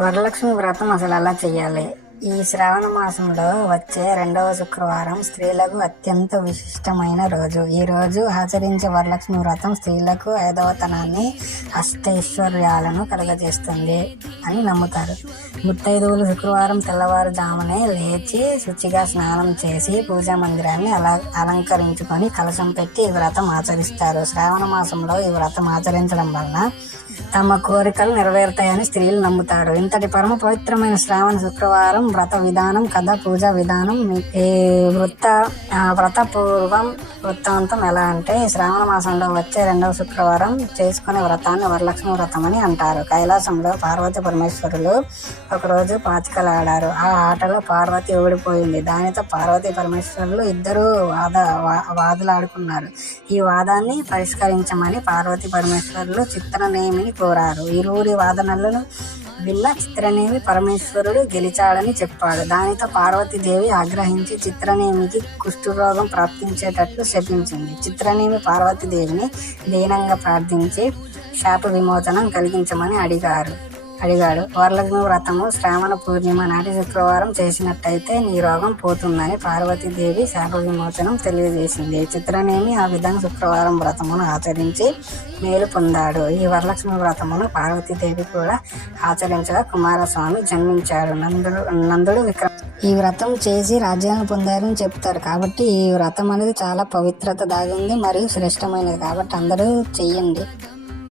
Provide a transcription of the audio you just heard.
వరలక్ష్మి వ్రతం అసలు ఎలా చేయాలి? ఈ శ్రావణ మాసంలో వచ్చే 2వ శుక్రవారం స్త్రీలకు అత్యంత విశిష్టమైన రోజు. ఈ రోజు ఆచరించే వరలక్ష్మి వ్రతం స్త్రీలకు ఐదవతనాన్ని, అష్టైశ్వర్యాలను కలుగజేస్తుంది అని నమ్ముతారు. ముత్తైదువులు శుక్రవారం తెల్లవారుజామునే లేచి శుచిగా స్నానం చేసి పూజా మందిరాన్ని అలంకరించుకొని కలశం పెట్టి ఈ వ్రతం ఆచరిస్తారు. శ్రావణ మాసంలో ఈ వ్రతం ఆచరించడం వలన తమ కోరికలు నెరవేరుతాయని స్త్రీలు నమ్ముతారు. ఇంతటి పరమ పవిత్రమైన శ్రావణ శుక్రవారం వ్రత విధానం, కథ, పూజా విధానం, ఈ వ్రతపూర్వం వృత్తాంతం ఎలా అంటే, శ్రావణ మాసంలో వచ్చే 2వ శుక్రవారం చేసుకునే వ్రతాన్ని వరలక్ష్మి వ్రతం అని అంటారు. కైలాసంలో పార్వతీ పరమేశ్వరులు ఒకరోజు పాచికలాడారు. ఆ ఆటలో పార్వతి ఓడిపోయింది. దానితో పార్వతీ పరమేశ్వరులు ఇద్దరూ వాదులాడుకున్నారు. ఈ వాదాన్ని పరిష్కరించమని పార్వతీ పరమేశ్వరులు చిత్రనేమిని కోరారు. ఇరువురి వాదనలను విన్న చిత్రనేమి పరమేశ్వరుడు గెలిచాడని చెప్పాడు. దానితో పార్వతీదేవి ఆగ్రహించి చిత్రనేమికి కుష్ఠరోగం ప్రాప్తించేటట్లు శపించింది. చిత్రనేమి పార్వతీదేవిని దీనంగా ప్రార్థించి శాప విమోచనం కలిగించమని అడిగాడు. వరలక్ష్మి వ్రతము శ్రావణ పూర్ణిమ నాటి శుక్రవారం చేసినట్టయితే నీ రోగం పోతుందని పార్వతీదేవి శాప విమోచనం తెలియజేసింది. చిత్రనేమి ఆ విధంగా శుక్రవారం వ్రతమును ఆచరించి మేలు పొందాడు. ఈ వరలక్ష్మి వ్రతమును పార్వతీదేవి కూడా ఆచరించగా కుమారస్వామి జన్మించాడు. నందుడు ఈ వ్రతం చేసి రాజ్యాలను పొందారని చెప్తారు. కాబట్టి ఈ వ్రతం అనేది చాలా పవిత్రత దాగింది మరియు శ్రేష్టమైనది. కాబట్టి అందరూ చెయ్యండి.